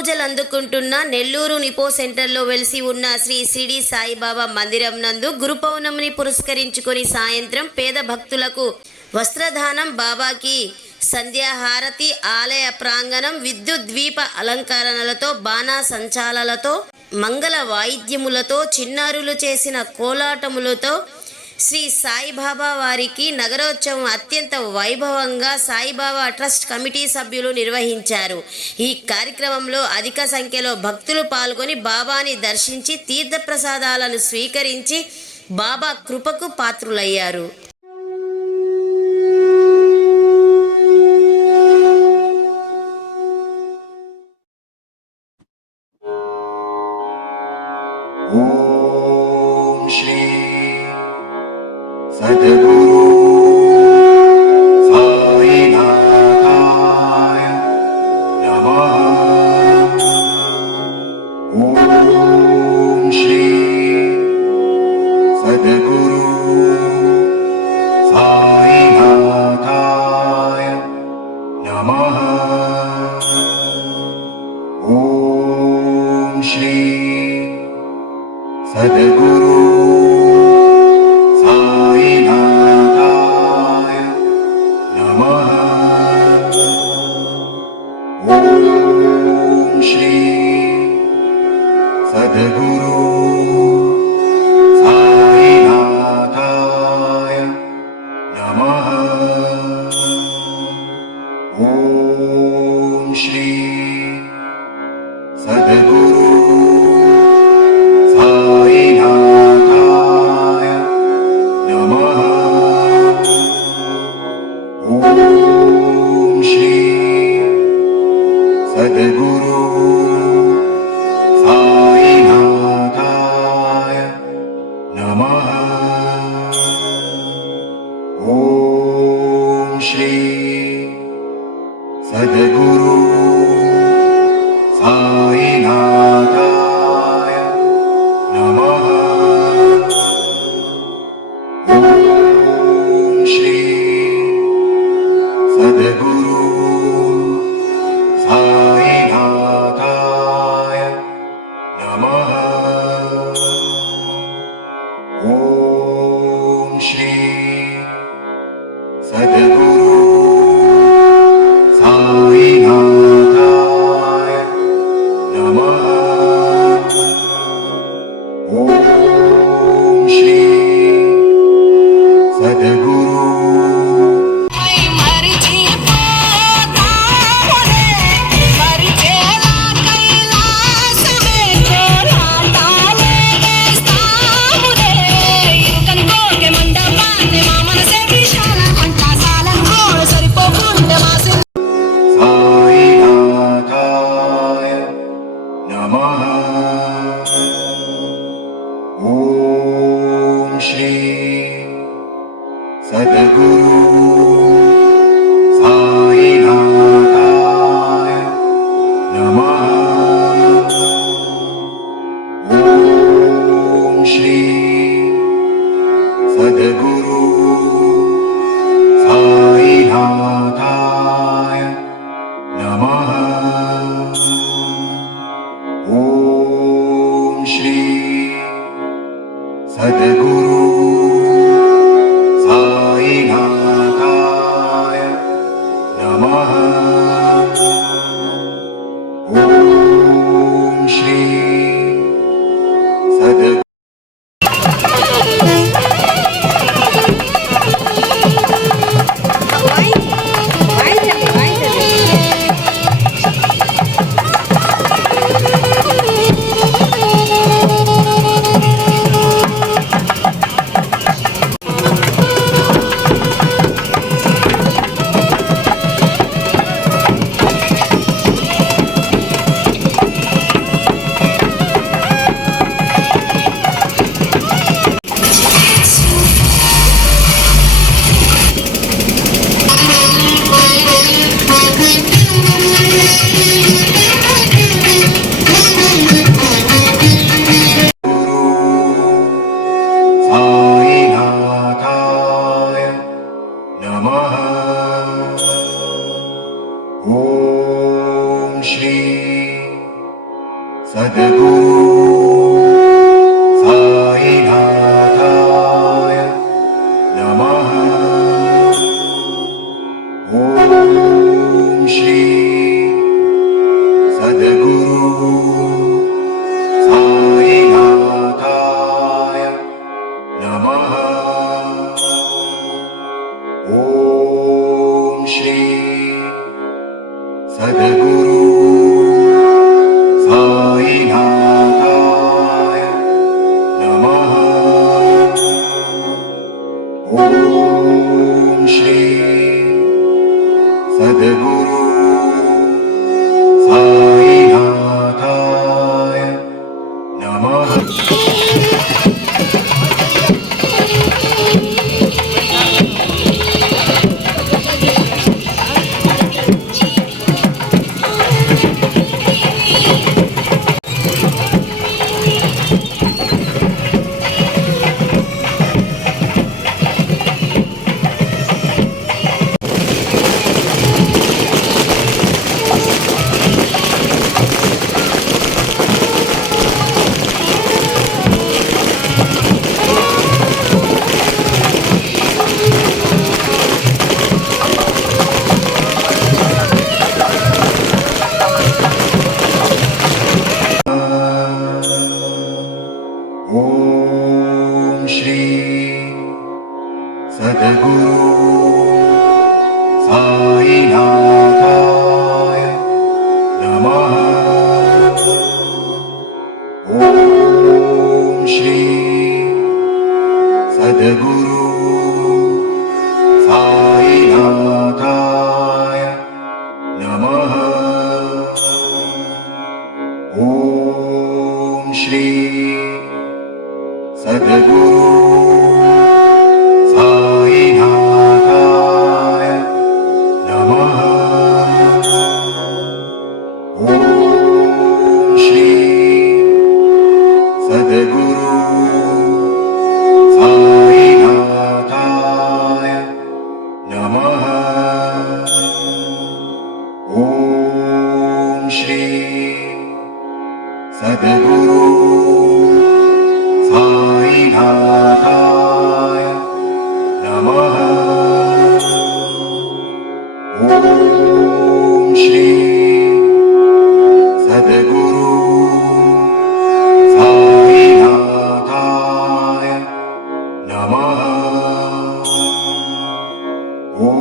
పూజలు అందుకుంటున్న నెల్లూరు నిపో సెంటర్లో వెలిసి ఉన్న శ్రీ షిరిడి సాయిబాబా మందిరం నందు గురు పౌర్ణమిని పురస్కరించుకొని సాయంత్రం పేద భక్తులకు వస్త్రదానం, బాబాకి సంధ్యాహారతి, ఆలయ ప్రాంగణం విద్యుత్ ద్వీప అలంకరణలతో, బాణా సంచాలలతో, మంగళ వాయిద్యములతో, చిన్నారులు చేసిన కోలాటములతో శ్రీ సాయిబాబా వారికి నగరోత్సవం అత్యంత వైభవంగా సాయిబాబా ట్రస్ట్ కమిటీ సభ్యులు నిర్వహించారు. ఈ కార్యక్రమంలో అధిక సంఖ్యలో భక్తులు పాల్గొని బాబాని దర్శించి తీర్థప్రసాదాలను స్వీకరించి బాబా కృపకు పాత్రులయ్యారు. ఓం శ్రీ సద్గురు సాయినాథాయ నమః. ఓం శ్రీ సద్గురు సాయినాథాయ నమః. ఓం శ్రీ సద్గురు సాయినాథాయ నమః. ఓం శ్రీ సద్గురు సాయినాథాయ నమః. ఓం శ్రీ సద్గురు సాయినాథాయ నమః. ఓం శ్రీ సద్గురు సాయినాథాయ నమః. ఓం శ్రీ సద్గురు సాయినాథాయ నమః. ఓం శ్రీ సద్గురు సాయినాథాయ నమః. ఓం శ్రీ సద్గురు సాయినాథాయ నమః. ఓం శ్రీ సద్గురు సాయినాథాయ నమః. ఓం శ్రీ సద్గురు సాయినాథాయ నమః. ఓం శ్రీ సద్గురు సాయినాథాయ నమః. ఓం శ్రీ సద్గురు సాయినాథాయ నమః. ఓం శ్రీ సద్గురు सद्गुरु साईनाथाय नमः। ॐ श्री सद्गुरु साईनाथाय नमः। ॐ श्री सद्गुरु साईनाथाय नमः। ॐ श्री सद्गुरु साईनाथाय नमः। ॐ श्री सद्गुरु साईनाथाय नमः। ॐ श्री सद्गुरु साईनाथाय नमः। ॐ श्री सद्गुरु साईनाथाय नमः। ॐ श्री सद्गुरु साईनाथाय नमः। ॐ श्री सद्गुरु साईनाथाय नमः। ॐ श्री सद्गुरु साईनाथाय नमः। ॐ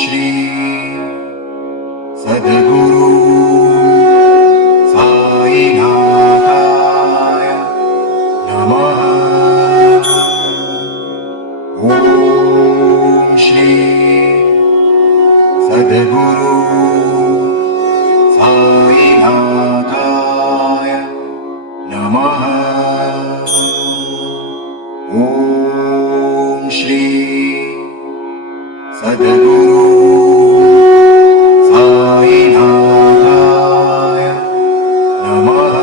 श्री सद्गुरु साईनाथाय नमः। ॐ श्री सद्गुरु साईनाथाय नमः। ॐ श्री सद्गुरु साईनाथाय नमः।